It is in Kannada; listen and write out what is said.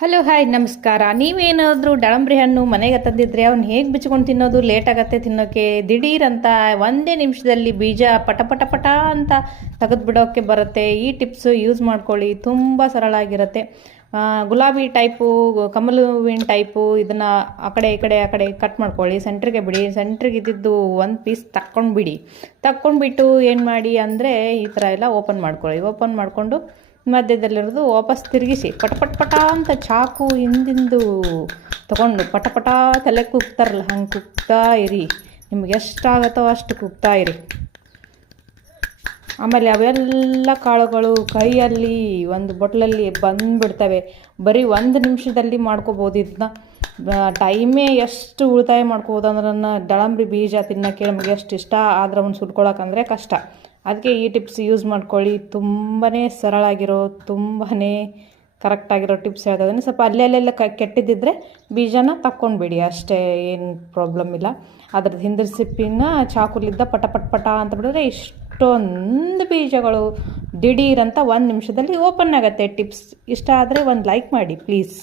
ಹಲೋ ಹಾಯ್ ನಮಸ್ಕಾರ. ನೀವೇನಾದರೂ ದಾಳಂಬ್ರಿ ಹಣ್ಣು ಮನೆಗೆ ತಂದಿದ್ರೆ ಅವ್ನು ಹೇಗೆ ಬಿಚ್ಕೊಂಡು ತಿನ್ನೋದು ಲೇಟ್ ಆಗತ್ತೆ ತಿನ್ನೋಕ್ಕೆ. ದಿಢೀರಂತ ಒಂದೇ ನಿಮಿಷದಲ್ಲಿ ಬೀಜ ಪಟ ಪಟ ಪಟ ಅಂತ ತೆಗೆದು ಬಿಡೋಕ್ಕೆ ಬರುತ್ತೆ. ಈ ಟಿಪ್ಸು ಯೂಸ್ ಮಾಡ್ಕೊಳ್ಳಿ, ತುಂಬ ಸರಳ ಆಗಿರುತ್ತೆ. ಗುಲಾಬಿ ಟೈಪು, ಕಮಲ ಹೂವಿನ ಟೈಪು ಇದನ್ನು ಆ ಕಡೆ ಈ ಕಡೆ ಕಟ್ ಮಾಡ್ಕೊಳ್ಳಿ. ಸೆಂಟ್ರಿಗೆ ಬಿಡಿ. ಸೆಂಟ್ರಿಗೆ ಇದ್ದಿದ್ದು ಒಂದು ಪೀಸ್ ತಕ್ಕೊಂಡ್ಬಿಟ್ಟು ಏನು ಮಾಡಿ ಅಂದರೆ ಈ ಥರ ಎಲ್ಲ ಓಪನ್ ಮಾಡ್ಕೊಳ್ಳಿ. ಓಪನ್ ಮಾಡಿಕೊಂಡು ಮಧ್ಯದಲ್ಲಿರೋದು ವಾಪಸ್ ತಿರುಗಿಸಿ ಪಟ ಪಟ ಪಟ ಅಂತ ಚಾಕು ಹಿಂದಿಂದು ತೊಗೊಂಡು ಪಟ ಪಟ ತಲೆ ಕುಗ್ತಾರಲ್ಲ ಹಂಗೆ ಕುಗ್ತಾ ಇರಿ. ನಿಮ್ಗೆ ಎಷ್ಟಾಗತ್ತೋ ಅಷ್ಟು ಕುಗ್ತಾ ಇರಿ. ಆಮೇಲೆ ಅವೆಲ್ಲ ಕಾಳುಗಳು ಕೈಯಲ್ಲಿ ಒಂದು ಬೊಟ್ಲಲ್ಲಿ ಬಂದುಬಿಡ್ತವೆ. ಬರೀ 1 ನಿಮಿಷದಲ್ಲಿ ಮಾಡ್ಕೋಬೋದು ಇದನ್ನ. ಟೈಮೇ ಎಷ್ಟು ಉಳಿತಾಯ ಮಾಡ್ಕೋಬೋದು ಅಂದ್ರೆ ದಾಳಂಬ್ರಿ ಬೀಜ ತಿನ್ನೋಕ್ಕೆ ನಮಗೆ ಎಷ್ಟು ಇಷ್ಟ ಆದ್ರೆ ಅವ್ನು ಸುಟ್ಕೊಳ್ಳೋಕಂದ್ರೆ ಕಷ್ಟ. ಅದಕ್ಕೆ ಈ ಟಿಪ್ಸ್ ಯೂಸ್ ಮಾಡ್ಕೊಳ್ಳಿ. ತುಂಬಾ ಸರಳ ಆಗಿರೋ, ತುಂಬಾ ಕರೆಕ್ಟಾಗಿರೋ ಟಿಪ್ಸ್ ಹೇಳ್ತಿದ್ದೀನಿ. ಸ್ವಲ್ಪ ಅಲ್ಲೆಲ್ಲ ಕೆಟ್ಟಿದ್ದಿದ್ರೆ ಬೀಜನ ತಕ್ಕೊಂಡ್ಬಿಡಿ ಅಷ್ಟೇ, ಏನು ಪ್ರಾಬ್ಲಮ್ ಇಲ್ಲ. ಅದ್ರದ್ದು ಹಿಂದಿನ ಸಿಪ್ಪಿನ ಚಾಕುಲಿದ್ದ ಪಟ ಪಟ ಪಟ ಅಂತ ಬಿಡಿದ್ರೆ ಇಷ್ಟೊಂದು ಬೀಜಗಳು ದಿಢೀರಂತ 1 ನಿಮಿಷದಲ್ಲಿ ಓಪನ್ ಆಗುತ್ತೆ. ಟಿಪ್ಸ್ ಇಷ್ಟ ಆದರೆ ಒಂದು ಲೈಕ್ ಮಾಡಿ ಪ್ಲೀಸ್.